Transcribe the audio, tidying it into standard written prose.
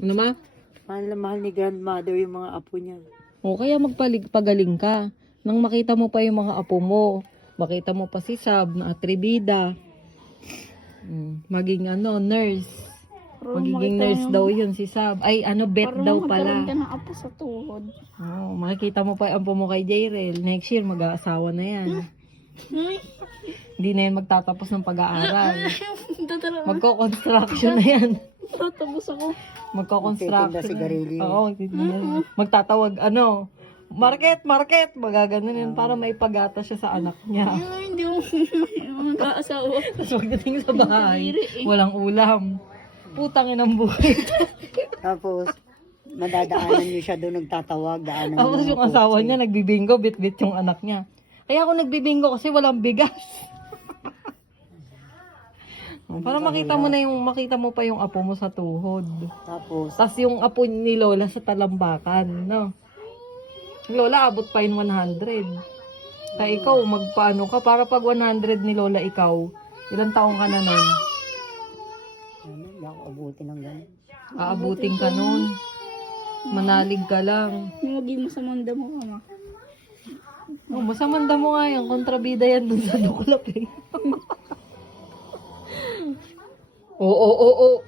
Ano ma? Mahal na mahal ni grandmother yung mga apo niya. O kaya magpagaling ka. Nang makita mo pa yung mga apo mo. Makita mo pa si Sab na atribida. Maging nurse. Magiging nurse daw yun si Sab. Ay, vet daw pala. Parang ka ng apo sa tuhod. Oo, makikita mo pa yung apo mo kay Jayrel. Next year, mag-aasawa na yan. Hindi na yan magtatapos ng pag-aaral. Magko-construction na yan. Tatapos ako. Magko-construction Magtitinda sigarilyo. Oo, magtitinda. Magtatawag, market! Magaganon yun para maipagata siya sa anak niya. Ay, hindi mo mag-aasawa. Tapos pagdating sa bahay, walang ulam. Putang inang buhay. Tapos, madadaanan niyo siya doon nagtatawag. Daanan Tapos niyo yung asawa niya nagbibingo, bit-bit yung anak niya. Kaya ako nagbibingo kasi walang bigas. Para makita mo pa yung apo mo sa tuhod. Tapos yung apo ni Lola sa talambakan, no? Lola abot pa yung 100. Kaya ikaw magpaano ka para pag 100 ni Lola ikaw, ilang taong ka na nun? Hindi ako abutin ng ganun. Aabutin ka nun. Manalig ka lang. Maging masamang damo ka ma. Oh, masamanda mo nga yan. Kontrabida yan dun sa duklap eh. Oo.